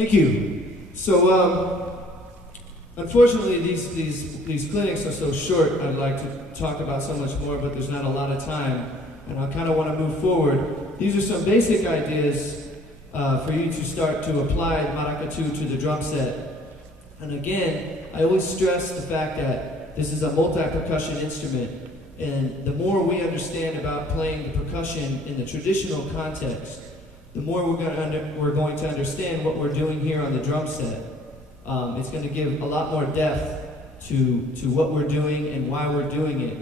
Thank you. So, unfortunately, these clinics are so short. I'd like to talk about so much more, but there's not a lot of time, and I kind of want to move forward. These are some basic ideas for you to start to apply Maracatu to the drum set. And again, I always stress the fact that this is a multi-percussion instrument, and the more we understand about playing the percussion in the traditional context, the more we're going to understand what we're doing here on the drum set. It's going to give a lot more depth to what we're doing and why we're doing it.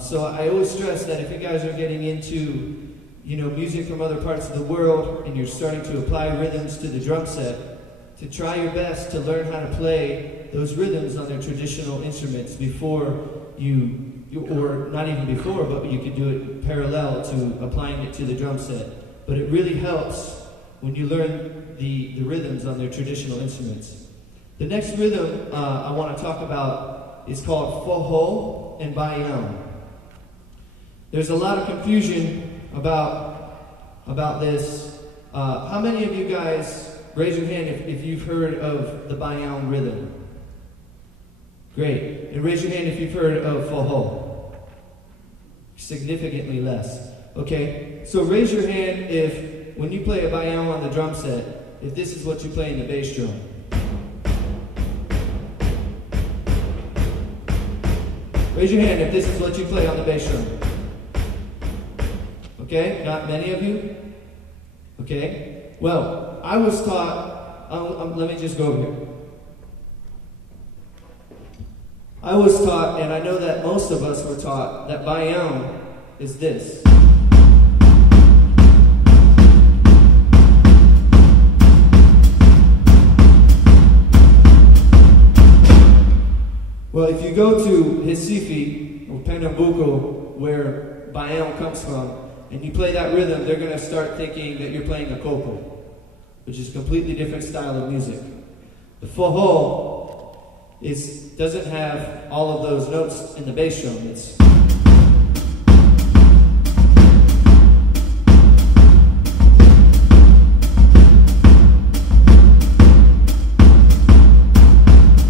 So I always stress that if you guys are getting into music from other parts of the world and you're starting to apply rhythms to the drum set, to try your best to learn how to play those rhythms on their traditional instruments before or not even before, but you could do it parallel to applying it to the drum set. But it really helps when you learn the rhythms on their traditional instruments. The next rhythm I want to talk about is called Forró and Baião. There's a lot of confusion about this. How many of you guys, raise your hand if you've heard of the Baião rhythm? Great. And raise your hand if you've heard of Forró. Significantly less. Okay, so raise your hand if, when you play a Baião on the drum set, if this is what you play in the bass drum. Raise your hand if this is what you play on the bass drum. Okay, not many of you? Okay, well, I was taught, let me just go over here. I was taught, and I know that most of us were taught, that Baião is this. Well, if you go to Recife or Pernambuco, where Baião comes from, and you play that rhythm, they're going to start thinking that you're playing a coco, which is a completely different style of music. The forró doesn't have all of those notes in the bass drum. It's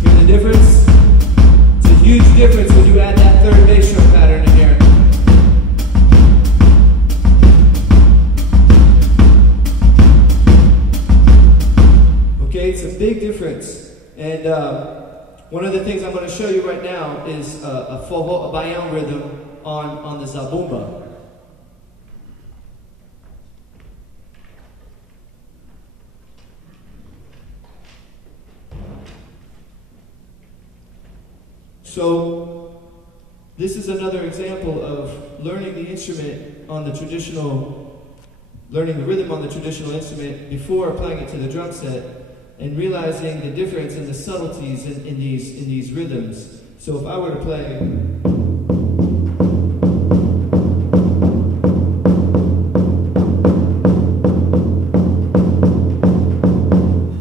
hear the difference? It's a huge difference when you add that third bass drum pattern in here. Okay, it's a big difference. And one of the things I'm going to show you right now is a forró, a Baião rhythm on the zabumba. So this is another example of learning the instrument on the traditional, learning the rhythm on the traditional instrument before applying it to the drum set, and realizing the difference and the subtleties in these rhythms. So if I were to play,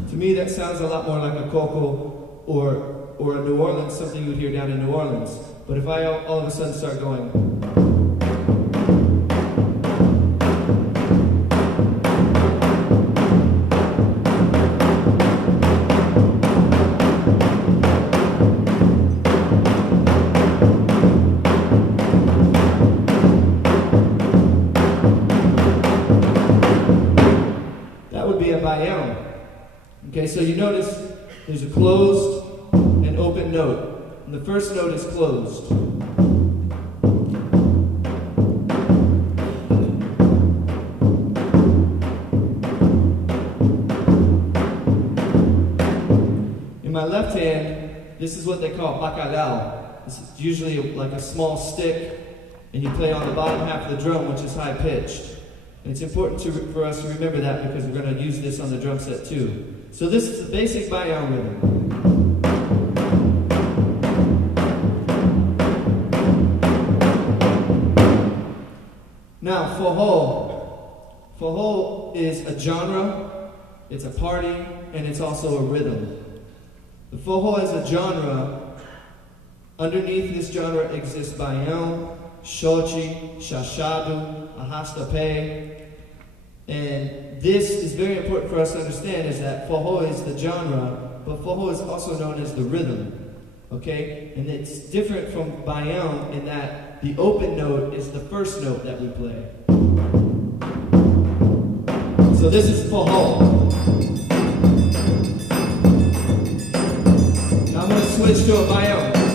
to me that sounds a lot more like a coco or a New Orleans, something you would hear down in New Orleans. But if I all of a sudden start going, Baião. Okay, so you notice there's a closed and open note. And the first note is closed. In my left hand, this is what they call bacalhau. This is usually like a small stick, and you play on the bottom half of the drum, which is high pitched. And it's important for us to remember that because we're going to use this on the drum set too. So this is the basic Baião rhythm. Now, forró. Forró is a genre, it's a party, and it's also a rhythm. The forró is a genre. Underneath this genre exists Baião, xote, chachado, arrasta-pé. And this is very important for us to understand, is that Forró is the genre, but Forró is also known as the rhythm, okay? And it's different from Baião in that the open note is the first note that we play. So this is Forró. Now I'm going to switch to a Baião.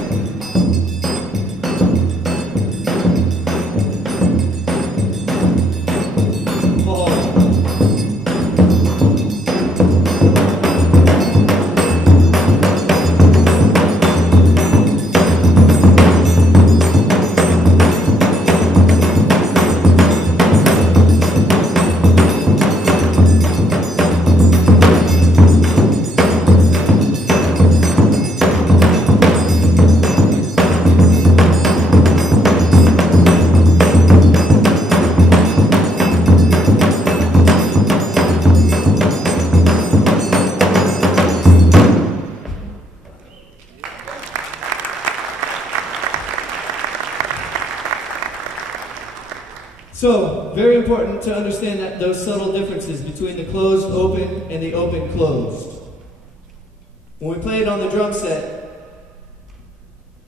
So, very important to understand that those subtle differences between the closed open and the open closed. When we play it on the drum set,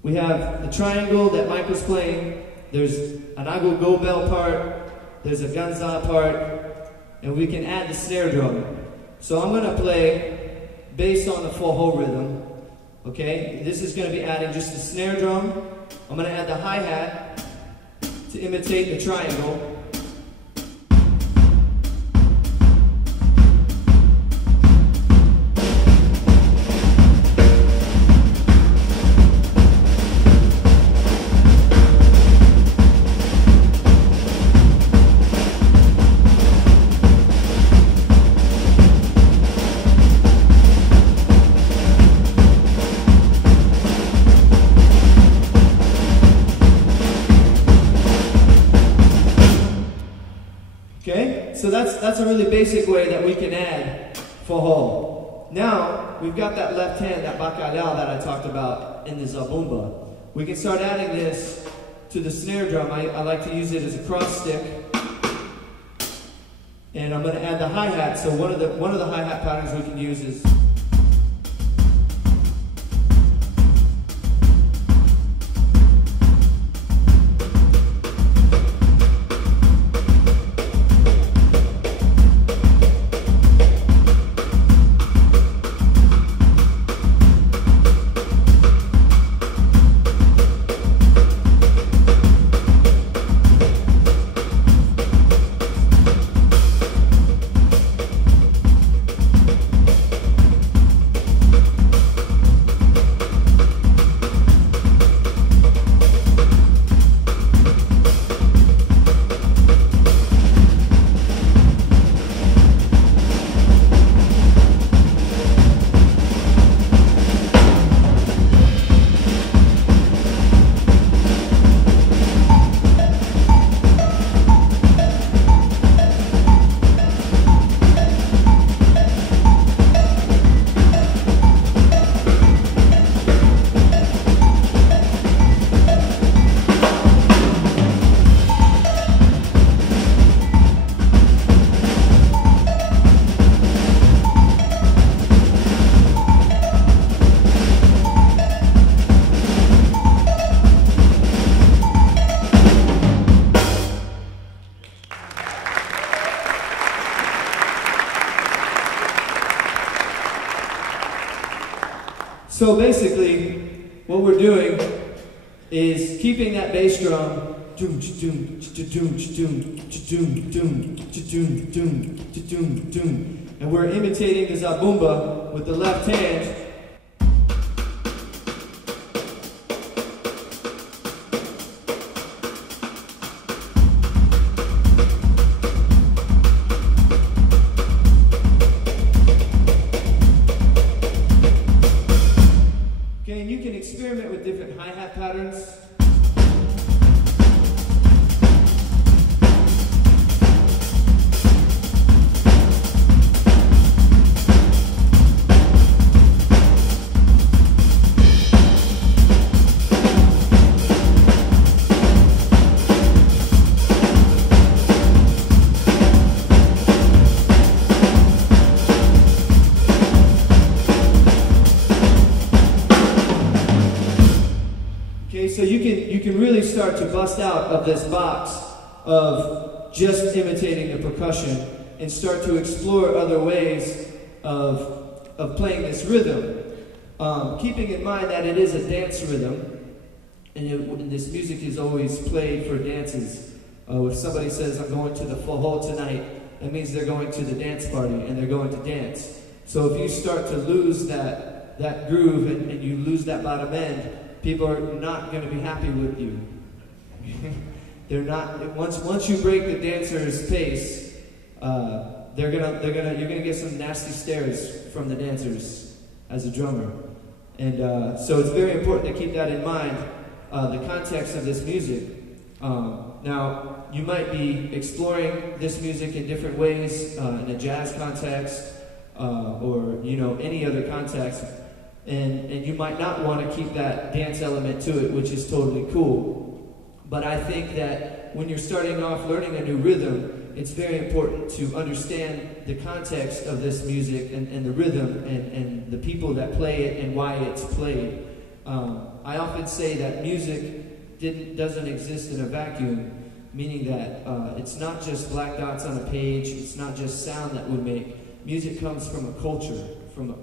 we have the triangle that Mike was playing, there's an ago-go bell part, there's a ganza part, and we can add the snare drum. So I'm going to play based on the Forró rhythm, okay? This is going to be adding just the snare drum. I'm going to add the hi-hat to imitate the triangle. So that's a really basic way that we can add Forró. Now, we've got that left hand, that bacalhau that I talked about in the zabumba. We can start adding this to the snare drum. I like to use it as a cross stick. And I'm going to add the hi-hat. So one of the hi-hat patterns we can use is So basically, what we're doing is keeping that bass drum, and we're imitating the zabumba with the left hand. Experiment with different hi-hat patterns. Okay, so you can really start to bust out of this box of just imitating the percussion and start to explore other ways of playing this rhythm. Keeping in mind that it is a dance rhythm, and this music is always played for dances. If somebody says, I'm going to the Forró tonight, that means they're going to the dance party and they're going to dance. So if you start to lose that groove and you lose that bottom end, people are not going to be happy with you. They're not. Once you break the dancer's pace, you're gonna get some nasty stares from the dancers as a drummer. And so it's very important to keep that in mind. The context of this music. Now, you might be exploring this music in different ways, in a jazz context, or any other context, and you might not want to keep that dance element to it, which is totally cool. But I think that when you're starting off learning a new rhythm, it's very important to understand the context of this music and the rhythm and the people that play it and why it's played. I often say that music doesn't exist in a vacuum, meaning that it's not just black dots on a page, it's not just sound that we make. Music comes from a culture, from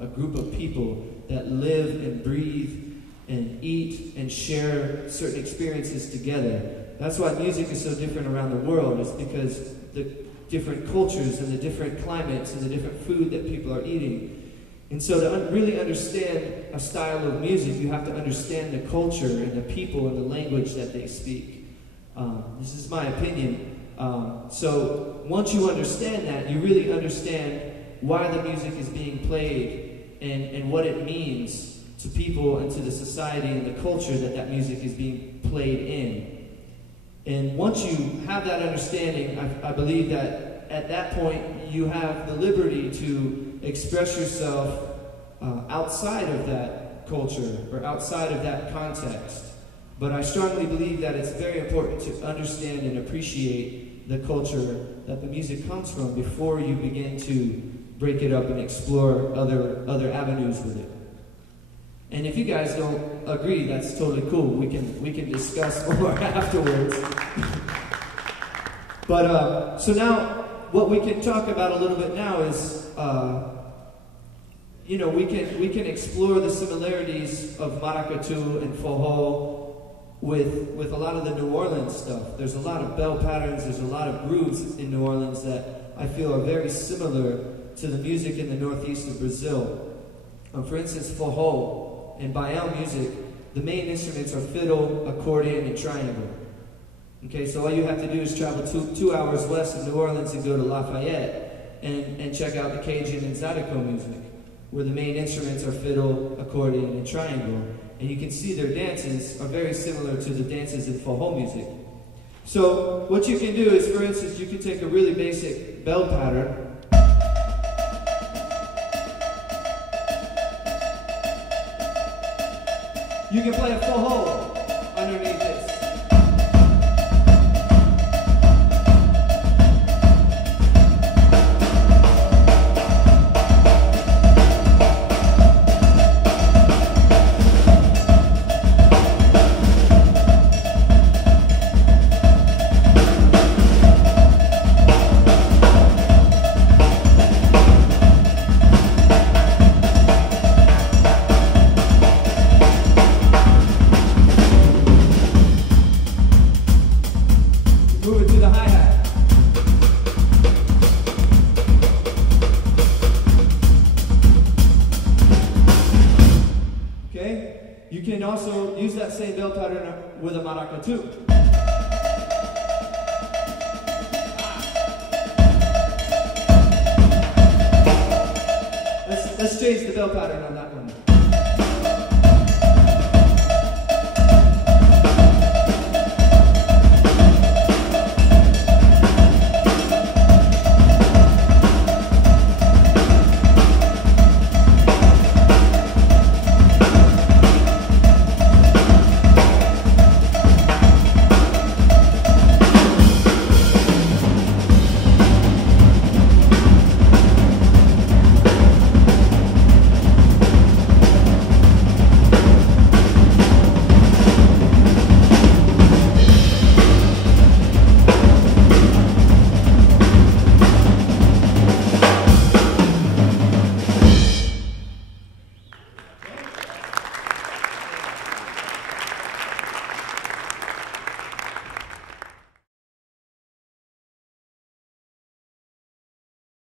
a group of people that live and breathe and eat and share certain experiences together. That's why music is so different around the world, is because the different cultures and the different climates and the different food that people are eating. And so to really understand a style of music, you have to understand the culture and the people and the language that they speak. This is my opinion. So once you understand that, you really understand why the music is being played and what it means to people and to the society and the culture that music is being played in. And once you have that understanding, I believe that at that point you have the liberty to express yourself outside of that culture or outside of that context. But I strongly believe that it's very important to understand and appreciate the culture that the music comes from before you begin to break it up and explore other avenues with it. And if you guys don't agree, that's totally cool. We can discuss more afterwards. But so now, what we can talk about a little bit now is, we can explore the similarities of Maracatu and Forró with a lot of the New Orleans stuff. There's a lot of bell patterns. There's a lot of grooves in New Orleans that I feel are very similar to the music in the northeast of Brazil. For instance, Forró and Baião music, the main instruments are fiddle, accordion, and triangle. Okay, so all you have to do is travel 2 hours west of New Orleans and go to Lafayette and check out the Cajun and Zydeco music, where the main instruments are fiddle, accordion, and triangle. And you can see their dances are very similar to the dances in Forró music. So what you can do is, for instance, you can take a really basic bell pattern. You can play a Forró underneath this. Also use that same bell pattern with a maracatu. Let's change the bell pattern on that one.